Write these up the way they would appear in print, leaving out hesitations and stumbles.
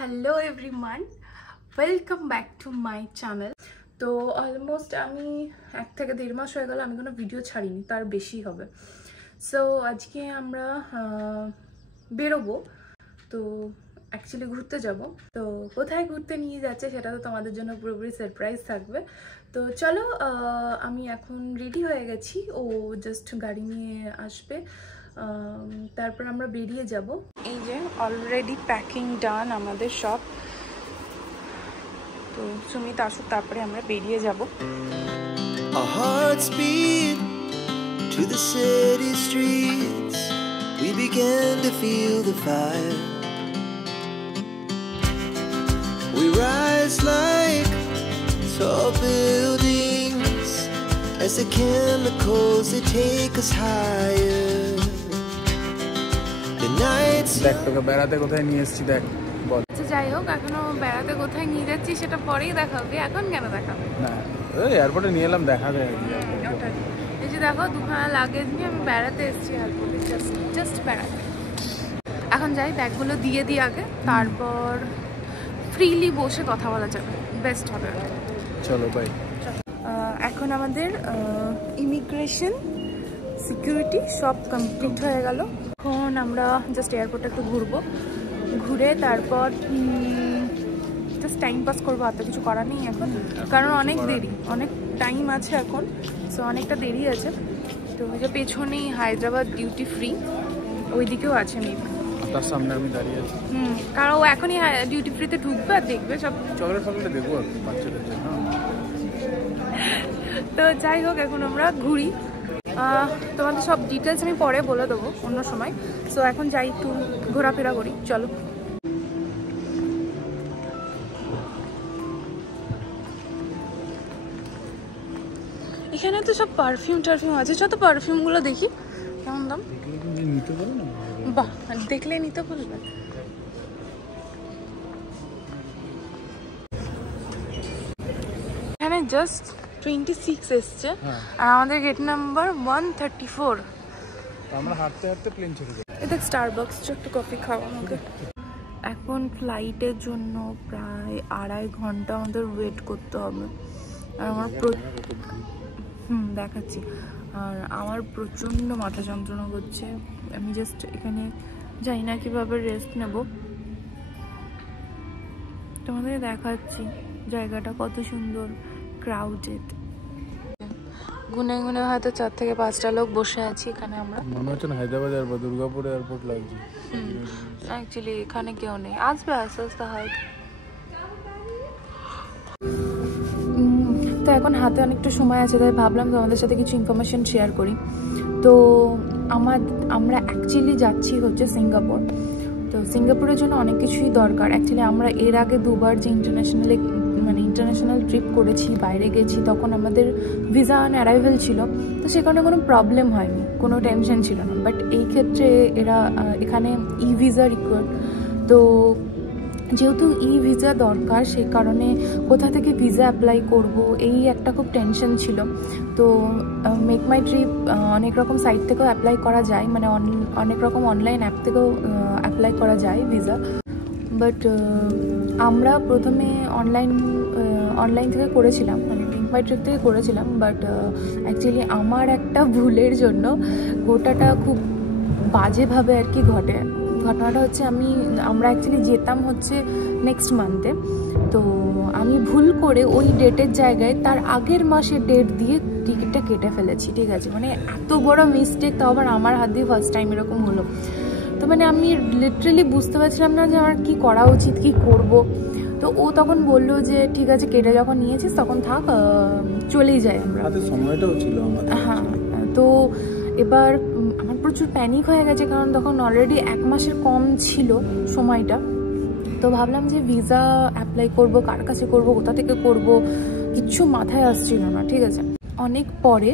Hello everyone, welcome back to my channel. তো almost আমি 1 থেকে 1.5 মাস হয়ে গেল আমি কোনো ভিডিও ছাড়িনি, তার বেশি হবে। সো আজকে আমরা বেরোবো, তো অ্যাকচুয়ালি ঘুরতে যাব। তো কোথায় ঘুরতে নিয়ে যাচ্ছে সেটা তো তোমাদের জন্য পুরোপুরি সারপ্রাইজ থাকবে। তো চলো, আমি এখন রেডি হয়ে গেছি, ও জাস্ট গাড়ি নিয়ে আসবে, তারপর আমরা বেরিয়ে যাব। এই যে অলরেডি প্যাকিং ডান আমাদের সব। তো সুমিত আসুক, তারপরে আমরা বেরিয়ে যাব। Our hearts beat to the city streets. We began to feel the fire. We rise like tall buildings as the chemicals they take us higher. The nights দেখ তোকে বেড়াতে কোথায় নিয়ে এসেছি দেখ বল। যাই হোক, এখনো বেড়াতে কোথায় নিয়ে যাচ্ছি সেটা পরেই দেখাবে, এখন কেন দেখাবে না ওই এয়ারপোর্টে নিয়ে এলাম দেখাবে আর কি। এই যে দেখো, দুখানা লাগেজ নিয়ে আমি বেড়াতে এসেছি এয়ারপোর্টে, জাস্ট বেড়াতে। এখন যাই, ব্যাগগুলো দিয়ে দিই আগে, তারপর ফ্রিলি বসে কথা বলা যাবে, বেস্ট হবে। চলো বাই। এখন আমাদের ইমিগ্রেশন সিকিউরিটি সব কমপ্লিট হয়ে গেল। এখন আমরা জাস্ট এয়ারপোর্টে একটু ঘুরবো, ঘুরে তারপর জাস্ট টাইম পাস করবো, আর তো কিছু করার নেই এখন, কারণ অনেক দেরি, অনেক টাইম আছে এখন, সো অনেকটা দেরি আছে। তো ওই যে পেছনেই হায়দ্রাবাদ ডিউটি ফ্রি, ওইদিকেও আছে মেবি, তার সামনে আমি দাঁড়িয়ে আছি। কারণ ও এখনই ডিউটি ফ্রিতে ঢুকবে আর দেখবে সব চকলেট ফকলেট দেখবো আর কি বাচ্চাদের জন্য। তো যাই হোক, এখন আমরা ঘুরি, তোমাদের সব ডিটেলস আমি পরে বলে দেবো অন্য সময়। সো এখন যাই, একটু ঘোরাফেরা করি, চলো। এখানে তো সব পারফিউম টারফিউম আছে, যত পারফিউমগুলো দেখি কেমন দাম। নিতে পারো না? বাহ, দেখলে নিতে পারবে। এখানে জাস্ট 26 এসছে, আর আমাদের গেট নাম্বার 134। আমরা হাঁটতে হাঁটতে প্লেন ছেড়ে দেবো। এটা স্টারবাক্স, একটু কফি খাওয়া আমাকে। এখন ফ্লাইটের জন্য প্রায় 2.5 ঘন্টা আমাদের ওয়েট করতে হবে, আর আমার দেখাচ্ছি, আর আমার প্রচণ্ড মাথা যন্ত্রণা করছে। আমি জাস্ট এখানে যাই না কিভাবে রেস্ট নেব, তোমাদের দেখাচ্ছি জায়গাটা কত সুন্দর, ক্রাউডেড। গুনে গুনে হয়তো 4 থেকে 5টা লোক বসে আছি এখানে। আমরা মনে হচ্ছে না হায়দ্রাবাদ এয়ারপোর্ট, দুর্গাপুর এয়ারপোর্ট লাগছে। অ্যাকচুয়ালি এখানে কেউ নেই, আসবে আস্তে আস্তে হয়তো। তো এখন হাতে অনেকটা সময় আছে, তাই ভাবলাম তোমাদের সাথে কিছু ইনফরমেশন শেয়ার করি। তো আমরা অ্যাকচুয়ালি যাচ্ছি হচ্ছে সিঙ্গাপুর। তো সিঙ্গাপুরের জন্য অনেক কিছুই দরকার। অ্যাকচুয়ালি আমরা এর আগে 2বার যে ইন্টারন্যাশনাল ট্রিপ করেছি, বাইরে গেছি, তখন আমাদের ভিসা অন অ্যারাইভেল ছিল, তো সে কারণে কোনো প্রবলেম হয়নি, কোনো টেনশন ছিল না। বাট এই ক্ষেত্রে এখানে ই ভিসা রিকোয়ার্ড। তো যেহেতু ই ভিসা দরকার, সেই কারণে কোথা থেকে ভিসা অ্যাপ্লাই করব এই একটা খুব টেনশন ছিল। তো মেক মাই ট্রিপ অনেক রকম সাইট থেকেও অ্যাপ্লাই করা যায়, মানে অনেক রকম অনলাইন অ্যাপ থেকেও অ্যাপ্লাই করা যায় ভিসা। বাট আমরা প্রথমে অনলাইন থেকে করেছিলাম, মানে মেক মাই ট্রিপ থেকে করেছিলাম। বাট অ্যাকচুয়ালি আমার একটা ভুলের জন্য গোটাটা খুব বাজেভাবে আর কি ঘটে। ঘটনাটা হচ্ছে আমরা অ্যাকচুয়ালি যেতাম হচ্ছে নেক্সট মান্থে, তো আমি ভুল করে ওই ডেটের জায়গায় তার আগের মাসের ডেট দিয়ে টিকিটটা কেটে ফেলেছি, ঠিক আছে। মানে এত বড় মিস্টেক, তাও আবার আমার হাত দিয়ে ফার্স্ট টাইম এরকম হলো। তো মানে আমি লিটারেলি বুঝতে পারছিলাম না যে আমার কী করা উচিত, কী করব। তো ও তখন বললো যে ঠিক আছে, কেটে যখন নিয়েছিস তখন থাক, চলেই যাই আমরা। সময়টাও ছিল আমাদের। হ্যাঁ, তো এবার আমার প্রচুর প্যানিক হয়ে গেছে, কারণ তখন অলরেডি 1 মাসের কম ছিল সময়টা। তো ভাবলাম যে ভিসা অ্যাপ্লাই করব, কার কাছে করব, কোথা থেকে করব, কিচ্ছু মাথায় আসছিল না, ঠিক আছে। অনেক পরে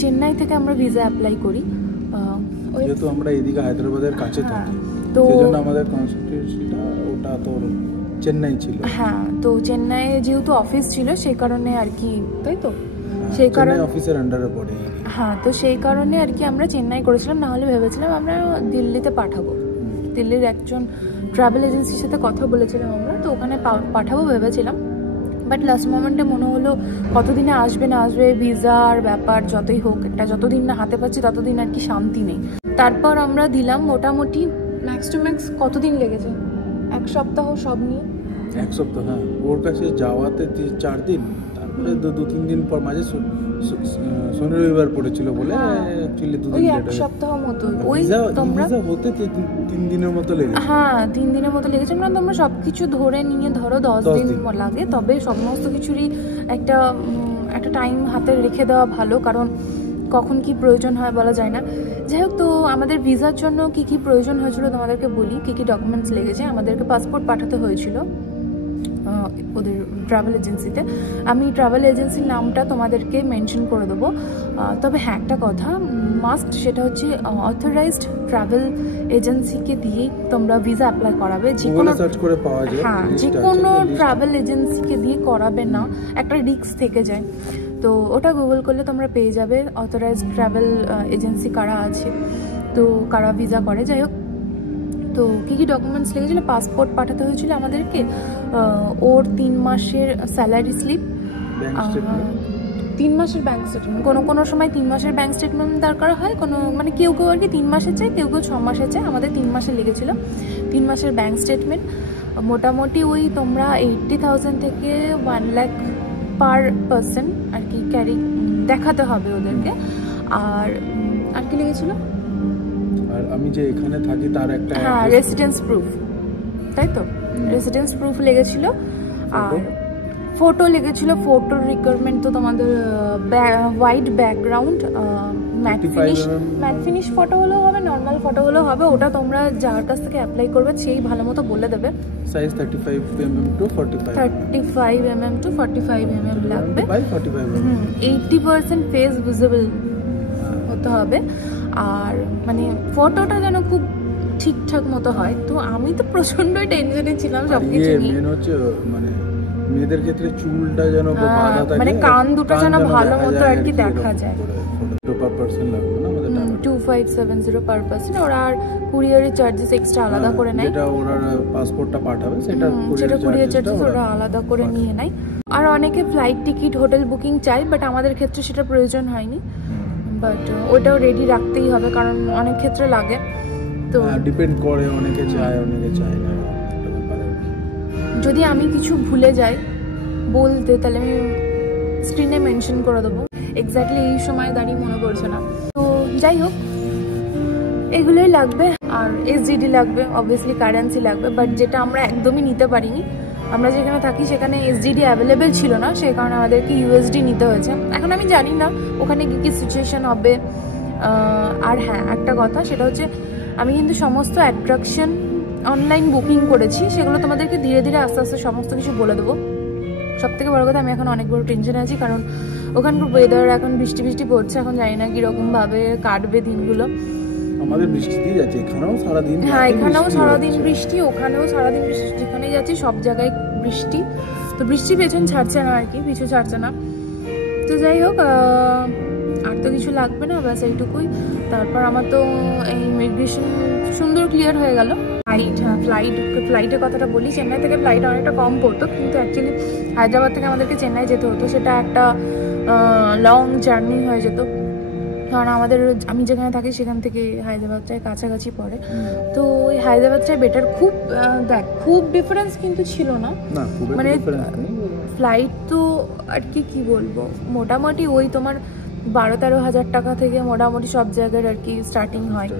চেন্নাই থেকে আমরা ভিসা অ্যাপ্লাই করি, যেহেতু আমরা এদিকে হায়দ্রাবাদের কাছে, তো সেজন্য আমাদের কনসেন্ট্রেশনটা ওটা তো চেন্নাই ছিল। হ্যাঁ, তো চেন্নাইয়ে যেহেতু অফিস ছিল সেই কারণে আর কি, তাই তো, সেই কারণে অফিসের আন্ডারে পড়ে। হ্যাঁ, তো সেই কারণে আর কি আমরা চেন্নাই করেছিলাম, না হলে ভেবেছিলাম আমরা দিল্লিতে পাঠাবো। দিল্লির একজন ট্রাভেল এজেন্সির সাথে কথা বলেছিলাম আমরা, তো ওখানে পাঠাবো ভেবেছিলাম, বাট লাস্ট মোমেন্টে মনে হলো কতদিনে আসবে না আসবে, ভিসার ব্যাপার যতই হোক, একটা যতদিন না হাতে পাচ্ছি ততদিন আর কি শান্তি নেই। তারপর আমরা দিলাম মোটামুটি ম্যাক্স টু ম্যাক্স কতদিন লেগেছে, 1 সপ্তাহ সব নিয়ে। 1 সপ্তাহ, হ্যাঁ। ওর কাছে যাওয়াতে 4 দিন, তারপরে 2-3 দিন পর মাঝে শনি রবিবার পড়েছিল বলে অ্যাকচুয়ালি 2 দিন লেট হয়ে 1 সপ্তাহ মতো। ওই তোমরা হতে 3 দিনের মতো লেগেছে। হ্যাঁ 3 দিনের মতো লেগেছে। আমরা তোমরা সবকিছু ধরে নিয়ে ধরো 10 দিন লাগে, তবে সমস্ত কিছুরই একটা টাইম হাতে রেখে দেওয়া ভালো, কারণ কখন কি প্রয়োজন হয় বলা যায় না। যাই হোক, তো আমাদের ভিসার জন্য কি কি প্রয়োজন হয়েছিল তোমাদেরকে বলি, কি কি ডকুমেন্টস লেগেছে। আমাদেরকে পাসপোর্ট পাঠাতে হয়েছিল ওদের ট্রাভেল এজেন্সিতে। আমি ট্রাভেল এজেন্সির নামটা তোমাদেরকে মেনশন করে দেবো। তবে হ্যাঁ একটা কথা মাস্ট, সেটা হচ্ছে অথরাইজড ট্রাভেল এজেন্সিকে দিয়েই তোমরা ভিসা অ্যাপ্লাই করাবে। যে কোনো সার্চ করে পাওয়া যায়, হ্যাঁ, যে কোনো ট্রাভেল এজেন্সিকে দিয়ে করাবে না, একটা রিস্ক থেকে যায়। তো ওটা গুগল করলে তোমরা পেয়ে যাবে অথরাইজড ট্রাভেল এজেন্সি কারা আছে, তো কারা ভিসা করে। যাই হোক, তো কী কী ডকুমেন্টস লেগেছিলো, পাসপোর্ট পাঠাতে হয়েছিল আমাদেরকে, ওর 3 মাসের স্যালারি স্লিপ, 3 মাসের ব্যাঙ্ক স্টেটমেন্ট, কোনো সময় 3 মাসের ব্যাঙ্ক স্টেটমেন্ট দরকার হয়, মানে কেউ আর কি 3 মাসের চাই, কেউ 6 মাসের চাই। আমাদের 3 মাসের লেগেছিলো। 3 মাসের ব্যাঙ্ক স্টেটমেন্ট মোটামুটি ওই তোমরা 80,000 থেকে 1 লাখ পার পারসন আর কি ক্যারি দেখাতে হবে ওদেরকে। আর কি লেগেছিলো, আর আমি যে এখানে থাকি তার একটা, হ্যাঁ, রেসিডেন্স প্রুফ, তাই তো, রেসিডেন্স প্রুফ লেগেছিল। আর ফটো লেগেছিল। ফটোর রিকোয়ারমেন্ট তো তোমাদের white background, mat finish photo হলেও হবে, নর্মাল ফটো হলেও হবে। ওটা তোমরা যার কাছ থেকে অ্যাপ্লাই করবে সেই ভালো মতো বলে দেবে। Size 35mm to 45, 35mm to 45mm লাগবে। 80% ফেস ভিজিবল হতে হবে। আর মানে ফটোটা যেন খুব ঠিকঠাক মতো হয়। তো আমি তো প্রচন্ডই টেনশনে ছিলাম সবকিছু নিয়ে। মেন হচ্ছে মানে মেয়েদের ক্ষেত্রে চুলটা যেন বাঁধা থাকে, মানে কান দুটো যেন ভালো মতো আর কি দেখা যায়। পার পারসন লাগবে না আমাদের টাকা, 2570 পার পারসন। ওরা আর কুরিয়ারের চার্জেস এক্সট্রা আলাদা করে নেয়, যেটা ওরা পাসপোর্টটা পাঠাবে সেটা কুরিয়ার চার্জেস ওরা আলাদা করে নিয়ে নেয়। আর অনেকে ফ্লাইট টিকিট, হোটেল বুকিং চাই, বাট আমাদের ক্ষেত্রে সেটা প্রয়োজন হয়নি। বাট ওটাও রেডি রাখতেই হবে, কারণ অনেক ক্ষেত্রে লাগে। তো ডিপেন্ড করে, অনেকে চায় অনেকে চায় না। যদি আমি কিছু ভুলে যাই বলতে, তাহলে আমি স্ক্রিনে মেনশন করে দেবো। এক্স্যাক্টলি এই সময় দাঁড়িয়ে মনে পড়ছে না। তো যাই হোক, এগুলোই লাগবে। আর এসডিডি লাগবে, অবভিয়াসলি কারেন্সি লাগবে, বাট যেটা আমরা একদমই নিতে পারিনি। আমরা যেখানে থাকি সেখানে এসডিডি অ্যাভেলেবেল ছিল না, সেই কারণে আমাদেরকে ইউএসডি নিতে হয়েছে। এখন আমি জানি না ওখানে কী কী সিচুয়েশন হবে। আর হ্যাঁ একটা কথা, সেটা হচ্ছে আমি কিন্তু সমস্ত অ্যাট্রাকশন অনলাইন বুকিং করেছি, সেগুলো তোমাদেরকে ধীরে ধীরে আস্তে আস্তে সমস্ত কিছু বলে দেবো। সবথেকে বড় কথা, আমি এখন অনেক বড় টেনশনে আছি, কারণ ওখানকার ওয়েদার এখন বৃষ্টি পড়ছে। এখন জানি না কীরকমভাবে কাটবে দিনগুলো। আমাদের বৃষ্টিতেই যাচ্ছে, এখানেও সারাদিন, হ্যাঁ এখানেও সারাদিন বৃষ্টি, ওখানেও সারাদিন বৃষ্টি, যেখানেই যাচ্ছি সব জায়গায় বৃষ্টি। তো বৃষ্টি পেছন ছাড়ছে না আর কি, পিছু ছাড়ছে না। তো যাই হোক, আর তো কিছু লাগবে না, ব্যাস এইটুকুই। তারপর আমার তো এই ইমিগ্রেশন সুন্দর ক্লিয়ার হয়ে গেল। ফ্লাইটের কথাটা বলি, চেন্নাই থেকে ফ্লাইট অনেকটা কম পড়তো, কিন্তু অ্যাকচুয়ালি হায়দ্রাবাদ থেকে আমাদেরকে চেন্নাই যেতে হতো। সেটা একটা লং জার্নি হয়ে যেত, কারণ আমি যেখানে থাকি সেখান থেকে হায়দ্রাবাদটাই কাছাকাছি পড়ে। তো ওই হায়দ্রাবাদটাই বেটার। খুব ডিফারেন্স কিন্তু ছিল না, মানে ফ্লাইট তো আর কি বলবো, মোটামুটি ওই তোমার 12-13 হাজার টাকা থেকে মোটামুটি সব জায়গার আর কি স্টার্টিং হয়।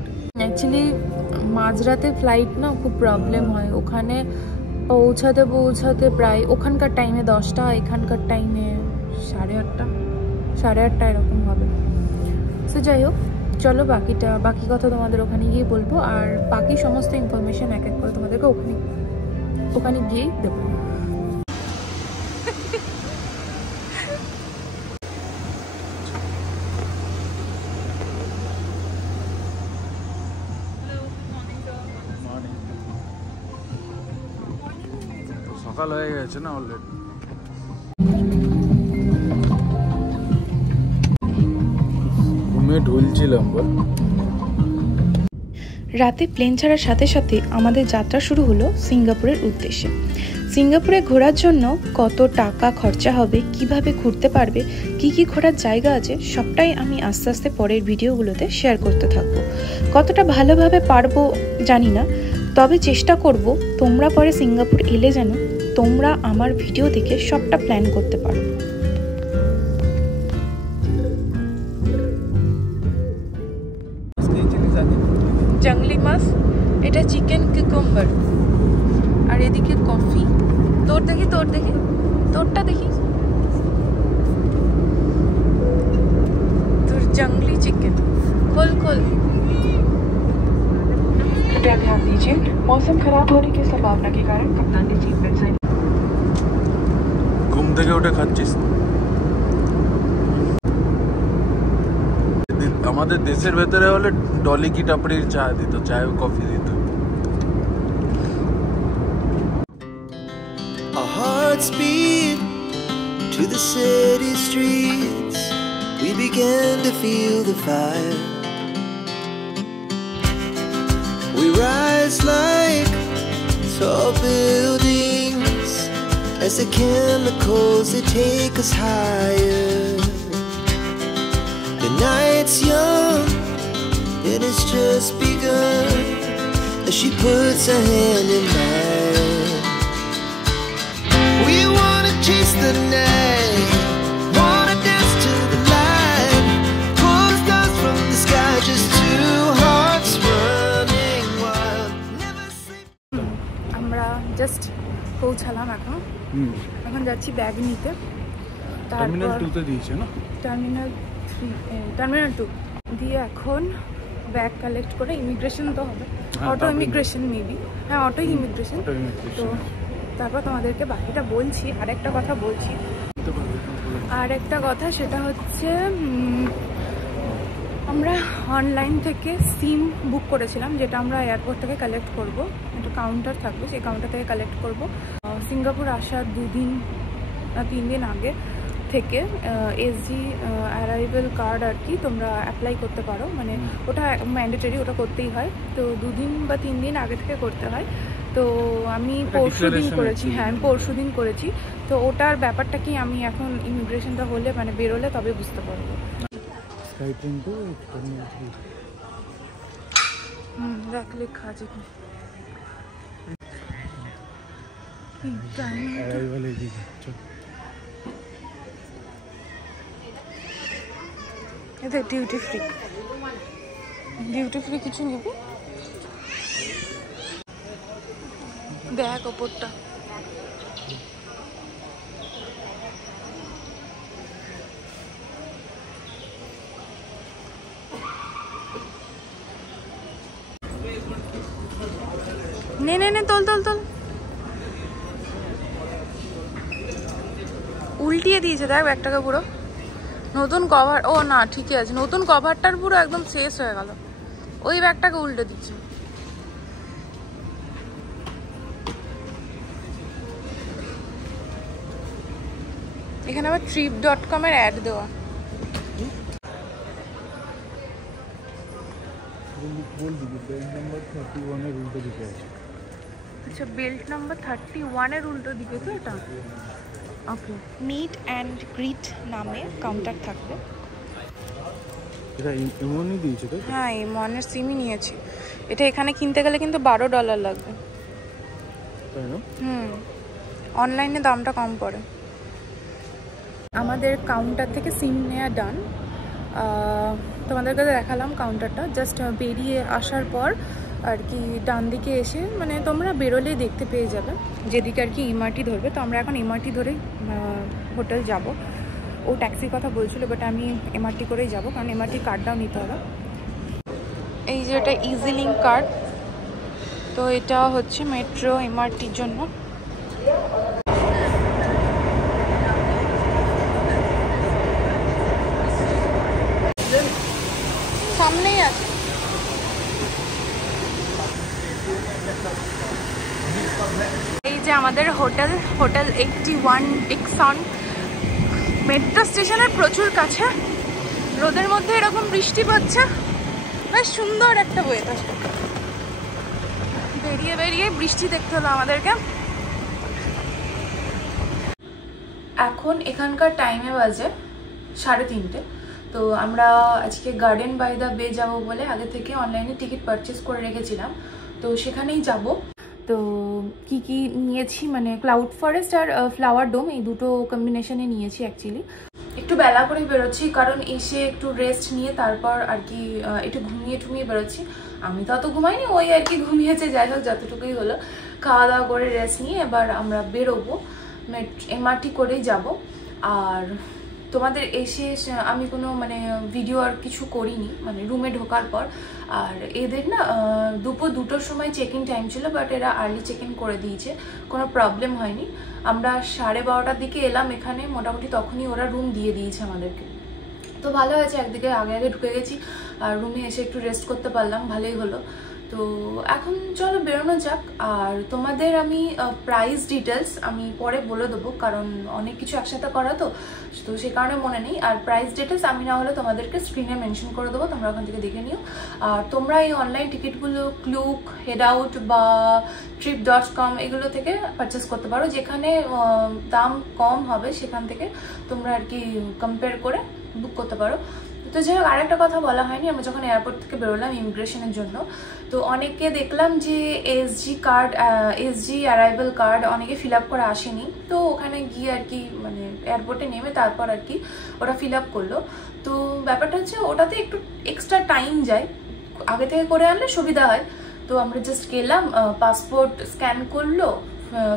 অ্যাকচুয়ালি মাঝরাতে ফ্লাইট না খুব প্রবলেম হয়, ওখানে পৌঁছাতে প্রায় ওখানকার টাইমে 10টা, এখানকার টাইমে 8:30 এরকম হবে। সো যাই হোক, চলো বাকি কথা তোমাদের ওখানে গিয়ে বলবো। আর বাকি সমস্ত ইনফরমেশন এক এক করে তোমাদেরকে ওখানে গিয়েই দেবো। সকাল হয়ে গেছে না অলরেডি। ঘুমিয়ে ঢুলছিলাম বল। রাতে প্লেন ছাড়ার সাথে সাথে আমাদের যাত্রা শুরু হলো সিঙ্গাপুরের উদ্দেশ্যে। সিঙ্গাপুরে ঘোরার জন্য কত টাকা খরচা হবে, কিভাবে ঘুরতে পারবে, কি কি ঘোরার জায়গা আছে, সবটাই আমি আস্তে আস্তে পরের ভিডিওগুলোতে শেয়ার করতে থাকবো। কতটা ভালোভাবে পারবো জানি না, তবে চেষ্টা করব তোমরা পরে সিঙ্গাপুর এলে যেন তোমরা আমার ভিডিও দেখে সবটা প্ল্যান করতে পারো। জংলি মাছ, এটা চিকেন কিউকাম্বার, আর এদিকে কফি। তোর দেখি তোরটা দেখি, তোর জংলি চিকেন। खोल कृपया ध्यान दीजिए, मौसम खराब होने की संभावना के कारण कप्तान ने सीट बेल्ट साइन। ঘুম থেকে উঠে খাচ্ছিস? আমাদের দেশের ভেতরে হলে ডলি কি টাপড়ির চা দিত, চায় কফি দিত। Our hearts beat to the city streets. We began to feel the fire. We rise like tall buildings as the chemicals they take us higher. The night's young and it's just begun as she puts her hand in mine. We wanna chase the night, wanna dance to the light, pull the stars from the sky, just two hearts running wild. Never sleep. আমরা just পৌঁছালাম, এখন যাচ্ছি bag নিতে। Terminal 2 তে দিয়েছে না? Terminal 2 দিয়ে এখন ব্যাগ কালেক্ট করে ইমিগ্রেশন তো হবে, অটো ইমিগ্রেশন মেবি, হ্যাঁ অটো ইমিগ্রেশন। তো তারপর তোমাদেরকে বাকিটা বলছি। আর একটা কথা সেটা হচ্ছে আমরা অনলাইন থেকে সিম বুক করেছিলাম, যেটা আমরা এয়ারপোর্ট থেকে কালেক্ট করব। একটা কাউন্টার থাকবে, সেই কাউন্টার থেকে কালেক্ট করব। সিঙ্গাপুর আসার 2-3 দিন আগে থেকে এসজি অ্যারাইভেল কার্ড আর কি তোমরা অ্যাপ্লাই করতে পারো, মানে ওটা ম্যান্ডেটরি, ওটা করতেই হয়। তো 2 দিন বা 3 দিন আগে থেকে করতে হয়। তো আমি পরশুদিন করেছি। তো ওটার ব্যাপারটা কি আমি এখন ইমিগ্রেশনটা হলে মানে বেরোলে তবে বুঝতে পারবো। দেখ লেখা আছে কি এটা ডিউটি ফ্রি কিছু নিবি? দেখ ওপরটা নে তোল উল্টিয়ে দিয়েছে দেখ ব্যাগটাকে পুরো। নতুন কভার, ও না ঠিকই আছে, নতুন কভারটার পুরো একদম শেষ হয়ে গেল, ওই ব্যাগটাকে উল্টে দিচ্ছে। এখানে আবার trip.com এর অ্যাড দেওয়া। আচ্ছা, বেল্ট নাম্বার 31 এর উল্টো দিকে তো এটা। ওকে, মিট অ্যান্ড গ্রিট নামে কাউন্টার থাকবে। এটা এমনই দিয়েছে তো? হ্যাঁ, এমনের সিমই নিয়েছি। এটা এখানে কিনতে গেলে কিন্তু $12 লাগবে। তাই না? অনলাইনে দামটা কম পড়ে। আমাদের কাউন্টার থেকে সিম নেওয়া ডান। তোমাদেরকে দেখালাম কাউন্টারটা। জাস্ট বেরিয়ে আসার পর আর কি ডান দিকে এসে, মানে তোমরা বেরোলেই দেখতে পেয়ে যাবে যেদিকে আর কি এমআরটি ধরবে। তো আমরা এখন এমআরটি ধরেই হোটেল যাব। ও ট্যাক্সির কথা বলছিল, বাট আমি এমআরটি করেই যাব, কারণ এমআরটি কার্ডটাও নিতে হবে। এই যে এটা ইজি লিঙ্ক কার্ড, তো এটা হচ্ছে মেট্রো এমআরটির জন্য। সামনেই আছে। এই যে আমাদের হোটেল 81 ডিকসন, মেট্রো স্টেশনের প্রচুর কাছে। রোদের মধ্যে এরকম বৃষ্টি পড়ছে, বেশ সুন্দর একটা ওয়েদার। বেরিয়ে বেরিয়ে বৃষ্টি দেখতে হলো আমাদেরকে। এখন এখানকার টাইমে বাজে 3:30। তো আমরা আজকে গার্ডেন বাই দ্য বে যাবো বলে আগে থেকে অনলাইনে টিকিট পারচেস করে রেখেছিলাম, তো সেখানেই যাব। তো কি কি নিয়েছি মানে ক্লাউড ফরেস্ট আর ফ্লাওয়ার ডোম, এই দুটো কম্বিনেশনে নিয়েছি। অ্যাকচুয়ালি একটু বেলা করে বেরোচ্ছি, কারণ এসে একটু রেস্ট নিয়ে তারপর আর কি একটু ঘুমিয়ে বেরোচ্ছি। আমি তো অত ঘুমাইনি, ওই আর কি ঘুমিয়েছে, যাই হোক যতটুকুই হলো। খাওয়া দাওয়া করে রেস্ট নিয়ে এবার আমরা বেরোবো, MRT করেই যাব। আর তোমাদের এসে আমি কোনো মানে ভিডিও আর কিছু করিনি মানে রুমে ঢোকার পর। আর এদের না দুপুর 2টোর সময় চেক ইন টাইম ছিল, বাট এরা আর্লি চেক ইন করে দিয়েছে, কোনো প্রবলেম হয়নি। আমরা 12:30টার দিকে এলাম এখানে, মোটামুটি তখনই ওরা রুম দিয়ে দিয়েছে আমাদেরকে। তো ভালো হয়েছে, একদিকে আগে ঢুকে গেছি আর রুমে এসে একটু রেস্ট করতে পারলাম, ভালোই হলো। তো এখন চলো বেরোনো যাক। আর তোমাদের আমি প্রাইস ডিটেলস আমি পরে বলে দেবো, কারণ অনেক কিছু একসাথে করা তো সে কারণে মনে নেই। আর প্রাইস ডিটেলস আমি না হলে তোমাদেরকে স্ক্রিনে মেনশন করে দেবো, তোমরা ওখান থেকে দেখে নিও। আর তোমরা এই অনলাইন টিকিটগুলো ক্লুক, হেড আউট বা trip.com এগুলো থেকে পারচেস করতে পারো, যেখানে দাম কম হবে সেখান থেকে তোমরা আর কি কম্পেয়ার করে বুক করতে পারো। তো যাই হোক, আরেকটা কথা বলা হয়নি, আমরা যখন এয়ারপোর্ট থেকে বেরোলাম ইমিগ্রেশনের জন্য, তো অনেকে দেখলাম যে এসজি অ্যারাইভাল কার্ড অনেকে ফিল আপ করে আসেনি। তো ওখানে গিয়ে আর কি মানে এয়ারপোর্টে নেমে তারপর আর কি ওরা ফিল আপ করলো। তো ব্যাপারটা হচ্ছে ওটাতে একটু এক্সট্রা টাইম যায়, আগে থেকে করে আনলে সুবিধা হয়। তো আমরা জাস্ট গেলাম, পাসপোর্ট স্ক্যান করলো,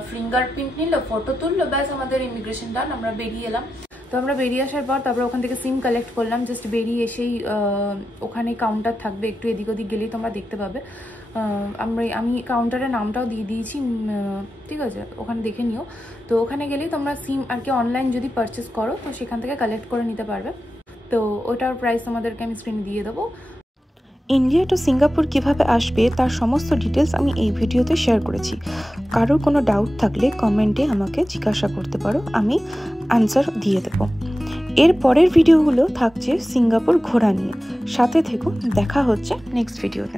ফিঙ্গারপ্রিন্ট নিল, ফটো তুললো, ব্যাস আমাদের ইমিগ্রেশন ডান, আমরা বেরিয়ে এলাম। তো আমরা বেরিয়ে আসার পর তারপরে ওখান থেকে সিম কালেক্ট করলাম। জাস্ট বেরিয়ে এসেই ওখানে কাউন্টার থাকবে, একটু এদিক ওদিক গেলেই তোমরা দেখতে পাবে। আমি কাউন্টারের নামটাও দিয়ে দিয়েছি, ঠিক আছে, ওখানে দেখে নিও। তো ওখানে গেলেই তোমরা সিম আর কি অনলাইন যদি পারচেস করো তো সেখান থেকে কালেক্ট করে নিতে পারবে। তো ওটার প্রাইস তোমাদেরকে আমি স্ক্রিনে দিয়ে দেবো। ইন্ডিয়া টু সিঙ্গাপুর কিভাবে আসবে তার সমস্ত ডিটেলস আমি এই ভিডিওতে শেয়ার করেছি। কারোর কোনো ডাউট থাকলে কমেন্টে আমাকে জিজ্ঞাসা করতে পারো, আমি আনসার দিয়ে দেবো। এর পরের ভিডিওগুলো থাকছে সিঙ্গাপুর ঘোরা নিয়ে, সাথে থেকো। দেখা হচ্ছে নেক্সট ভিডিওতে।